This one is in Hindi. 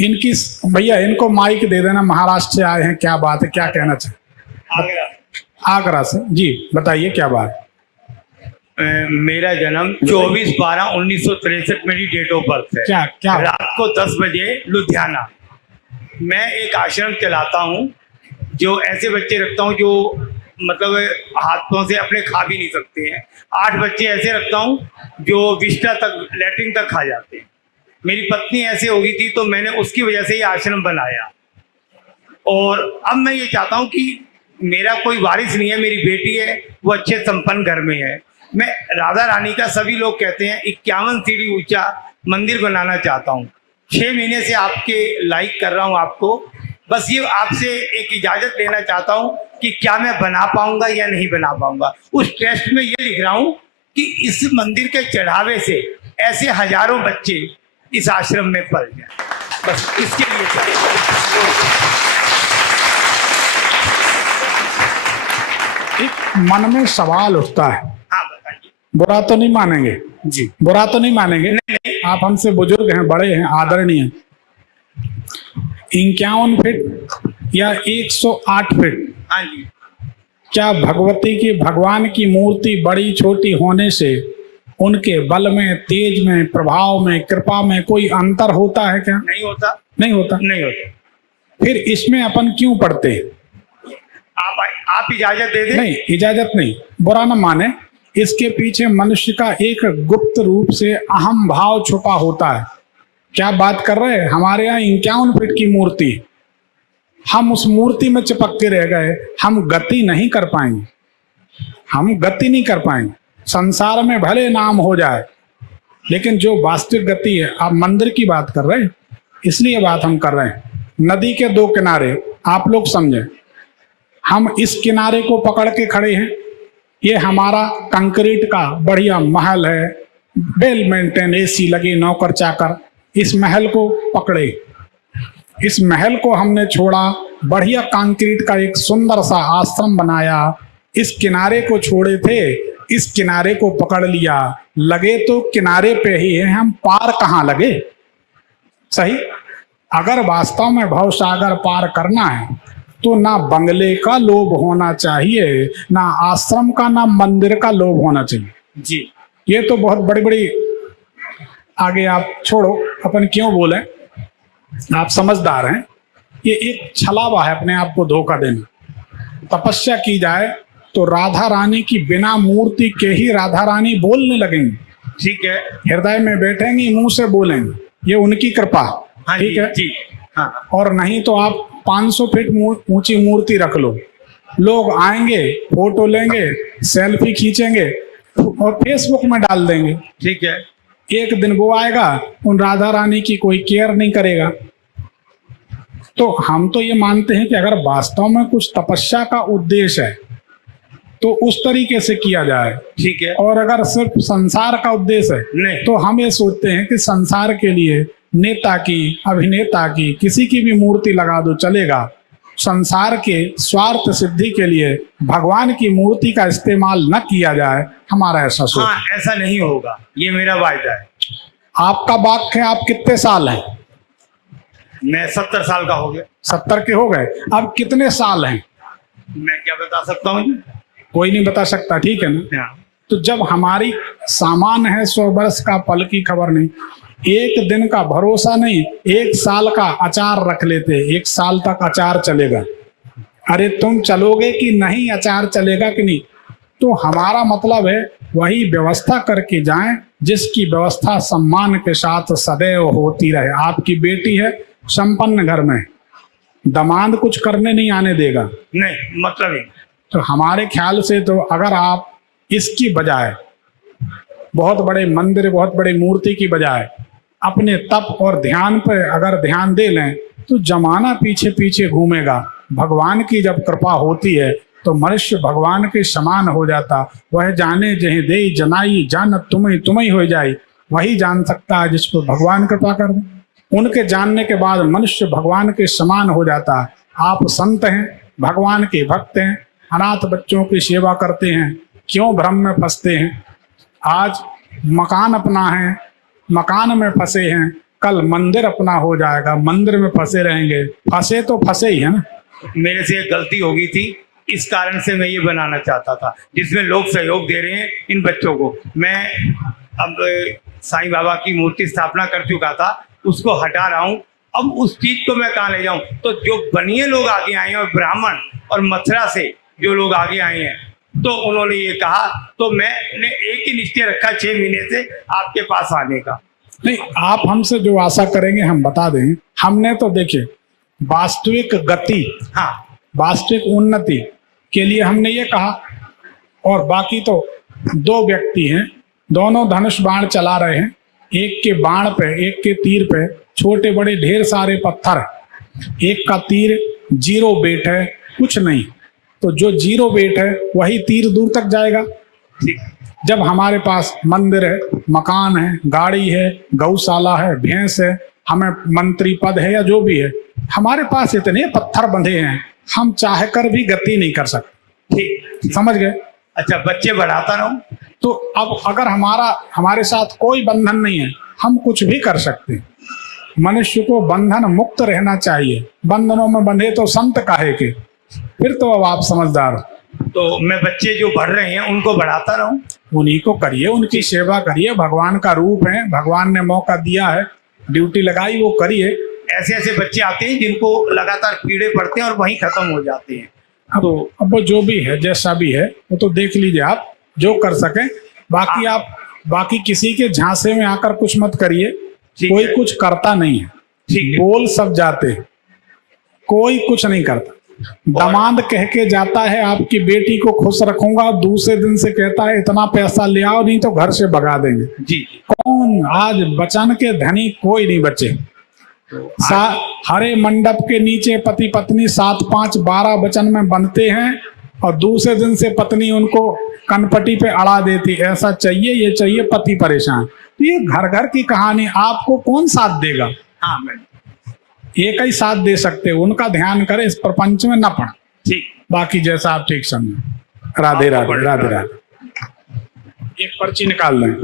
इनकी भैया इनको माइक दे देना, महाराष्ट्र से आए हैं, क्या बात है, क्या कहना चाहिए? आगरा से जी, बताइए क्या बात? मेरा जन्म 24/12/1963 मेरी डेट ऑफ बर्थ है। क्या रात को 10 बजे लुधियाना। मैं एक आश्रम चलाता हूँ, जो ऐसे बच्चे रखता हूँ जो मतलब हाथों से अपने खा भी नहीं सकते हैं। 8 बच्चे ऐसे रखता हूँ जो विस्टा तक, लैट्रिन तक खा जाते हैं। मेरी पत्नी ऐसे हो गई थी तो मैंने उसकी वजह से ये आश्रम बनाया। और अब मैं ये चाहता हूँ कि मेरा कोई वारिस नहीं है, मेरी बेटी है, वो अच्छे संपन्न घर में है। मैं राधा रानी का, सभी लोग कहते हैं, 51 सीढ़ी ऊंचा मंदिर बनाना चाहता हूँ। 6 महीने से आपके लाइक कर रहा हूँ आपको। बस ये आपसे एक इजाजत लेना चाहता हूँ कि क्या मैं बना पाऊंगा या नहीं बना पाऊंगा। उस टेस्ट में ये लिख रहा हूँ कि इस मंदिर के चढ़ावे से ऐसे हजारों बच्चे इस आश्रम में पल जाए। बस इसके लिए एक मन में सवाल उठता है। हाँ बताइए। बुरा तो नहीं मानेंगे जी? बुरा तो नहीं मानेंगे? नहीं। आप हमसे बुजुर्ग हैं, बड़े हैं, आदरणीय। 51 फीट या 108 फीट, हाँ जी। क्या भगवती की, भगवान की मूर्ति बड़ी छोटी होने से उनके बल में, तेज में, प्रभाव में, कृपा में कोई अंतर होता है क्या? नहीं होता। नहीं होता। नहीं होता। फिर इसमें अपन क्यों पढ़ते? आप इजाजत दे दें। नहीं, इजाजत नहीं, बुरा न माने। इसके पीछे मनुष्य का एक गुप्त रूप से अहम भाव छुपा होता है। क्या बात कर रहे हैं? हमारे यहाँ 51 फीट की मूर्ति, हम उस मूर्ति में चिपक के रह गए। हम गति नहीं कर पाएंगे, हम गति नहीं कर पाएंगे। संसार में भले नाम हो जाए, लेकिन जो वास्तविक गति है, आप मंदिर की बात कर रहे हैं, इसलिए बात हम कर रहे हैं। नदी के 2 किनारे, आप लोग समझें, हम इस किनारे को पकड़ के खड़े हैं। ये हमारा कंक्रीट का बढ़िया महल है, वेल मेंटेन, एसी लगी, नौकर चाकर। इस महल को पकड़े, इस महल को हमने छोड़ा, बढ़िया कंक्रीट का एक सुंदर सा आश्रम बनाया। इस किनारे को छोड़े थे, इस किनारे को पकड़ लिया। लगे तो किनारे पे ही है, हम पार कहाँ लगे? सही। अगर वास्तव में भव सागर पार करना है तो ना बंगले का लोभ होना चाहिए, ना आश्रम का, ना मंदिर का लोभ होना चाहिए। जी। ये तो बहुत बड़ी बड़ी, आगे आप छोड़ो, अपन क्यों बोले, आप समझदार हैं। ये एक छलावा है अपने आप को धोखा देना। तपस्या की जाए तो राधा रानी की बिना मूर्ति के ही राधा रानी बोलने लगेंगी। ठीक है। हृदय में बैठेंगी, मुंह से बोलेंगे, ये उनकी कृपा। हाँ ठीक है जी। हाँ। और नहीं तो आप 500 फीट ऊंची मूर्ति रख लो, लोग आएंगे, फोटो लेंगे, सेल्फी खींचेंगे और फेसबुक में डाल देंगे। ठीक है। एक दिन वो आएगा, उन राधा रानी की कोई केयर नहीं करेगा। तो हम तो ये मानते हैं कि अगर वास्तव में कुछ तपस्या का उद्देश्य है तो उस तरीके से किया जाए। ठीक है। और अगर सिर्फ संसार का उद्देश्य है नहीं, तो हम ये सोचते हैं कि संसार के लिए नेता की, अभिनेता की, किसी की भी मूर्ति लगा दो चलेगा। संसार के स्वार्थ सिद्धि के लिए भगवान की मूर्ति का इस्तेमाल न किया जाए, हमारा ऐसा सोच। हाँ, ऐसा नहीं होगा, ये मेरा वायदा है। आपका वाक्य है। आप कितने साल हैं? मैं 70 साल का हो गया। 70 के हो गए। अब कितने साल हैं? मैं क्या बता सकता हूँ? कोई नहीं बता सकता, ठीक है ना? तो जब हमारी सामान है 100 वर्ष का, पल की खबर नहीं, एक दिन का भरोसा नहीं, 1 साल का अचार रख लेते, 1 साल तक अचार चलेगा। अरे तुम चलोगे कि नहीं, अचार चलेगा कि नहीं? तो हमारा मतलब है वही व्यवस्था करके जाएं जिसकी व्यवस्था सम्मान के साथ सदैव होती रहे। आपकी बेटी है संपन्न घर में, दामाद कुछ करने नहीं आने देगा। नहीं, मतलब ही। तो हमारे ख्याल से तो अगर आप इसकी बजाय बहुत बड़े मंदिर, बहुत बड़ी मूर्ति की बजाय अपने तप और ध्यान पर अगर ध्यान दे लें तो जमाना पीछे पीछे घूमेगा। भगवान की जब कृपा होती है तो मनुष्य भगवान के समान हो जाता। वह जाने जहे दे जनाई, जान तुम्हें तुम्हें हो जाए। वही जान सकता है जिस पर भगवान कृपा कर दे। उनके जानने के बाद मनुष्य भगवान के समान हो जाता है। आप संत हैं, भगवान के भक्त हैं, अनाथ बच्चों की सेवा करते हैं, क्यों भ्रम में फंसते हैं? आज मकान अपना है, मकान में फंसे हैं, कल मंदिर अपना हो जाएगा, मंदिर में फंसे रहेंगे, फंसे तो फंसे ही है ना। मेरे से एक गलती हो गई थी, इस कारण से मैं ये बनाना चाहता था जिसमें लोग सहयोग दे रहे हैं इन बच्चों को। मैं अब साईं बाबा की मूर्ति स्थापना कर चुका था, उसको हटा रहा हूँ। अब उस चीज को मैं कहाँ ले जाऊं? तो जो बनिए लोग आगे आए हैं और ब्राह्मण और मथुरा से जो लोग आगे आए हैं, तो उन्होंने ये कहा, तो मैंने एक ही निश्चय रखा 6 महीने से आपके पास आने का। नहीं, आप हमसे जो आशा करेंगे हम बता दें। हमने तो देखिए वास्तविक गति, हाँ, वास्तविक उन्नति के लिए हमने ये कहा, और बाकी तो 2 व्यक्ति हैं, दोनों धनुष बाण चला रहे हैं, एक के बाण पे, एक के तीर पे छोटे बड़े ढेर सारे पत्थर, एक का तीर 0 वेट है, कुछ नहीं, तो जो 0 वेट है वही तीर दूर तक जाएगा। ठीक। जब हमारे पास मंदिर है, मकान है, गाड़ी है, गौशाला है, भैंस है, हमें मंत्री पद है या जो भी है, हमारे पास इतने पत्थर बंधे हैं, हम चाह कर भी गति नहीं कर सकते। ठीक, समझ गए? अच्छा, बच्चे बढ़ाता रहूं? तो अब अगर हमारे साथ कोई बंधन नहीं है, हम कुछ भी कर सकते हैं। मनुष्य को बंधन मुक्त रहना चाहिए, बंधनों में बंधे तो संत काहे के। फिर तो अब आप समझदार हो। तो मैं बच्चे जो बढ़ रहे हैं उनको बढ़ाता रहूं? उन्हीं को करिए, उनकी सेवा करिए, भगवान का रूप है, भगवान ने मौका दिया है, ड्यूटी लगाई, वो करिए। ऐसे ऐसे बच्चे आते हैं जिनको लगातार कीड़े पड़ते हैं और वहीं खत्म हो जाते हैं। अब वो जो भी है, जैसा भी है, वो तो देख लीजिए आप, जो कर सके। बाकी आप बाकी किसी के झांसे में आकर कुछ मत करिए, कोई कुछ करता नहीं है। ठीक है। बोल सब जाते हैं, कोई कुछ नहीं करता। दामाद कह के जाता है आपकी बेटी को खुश रखूंगा, दूसरे दिन से कहता है इतना पैसा ले आओ नहीं तो घर से भगा देंगे। जी। कौन आज वचन के धनी कोई नहीं बचे। हरे मंडप के नीचे पति पत्नी 7, 5, 12 वचन में बनते हैं और दूसरे दिन से पत्नी उनको कनपटी पे अड़ा देती, ऐसा चाहिए, ये चाहिए, पति परेशान। तो ये घर घर की कहानी, आपको कौन साथ देगा? हाँ मैडम, एक ही साथ दे सकते, उनका ध्यान करें, इस प्रपंच में न पड़े। ठीक। बाकी जैसा आप ठीक समझे। राधे राधे, राधे राधे। एक पर्ची निकाल लें।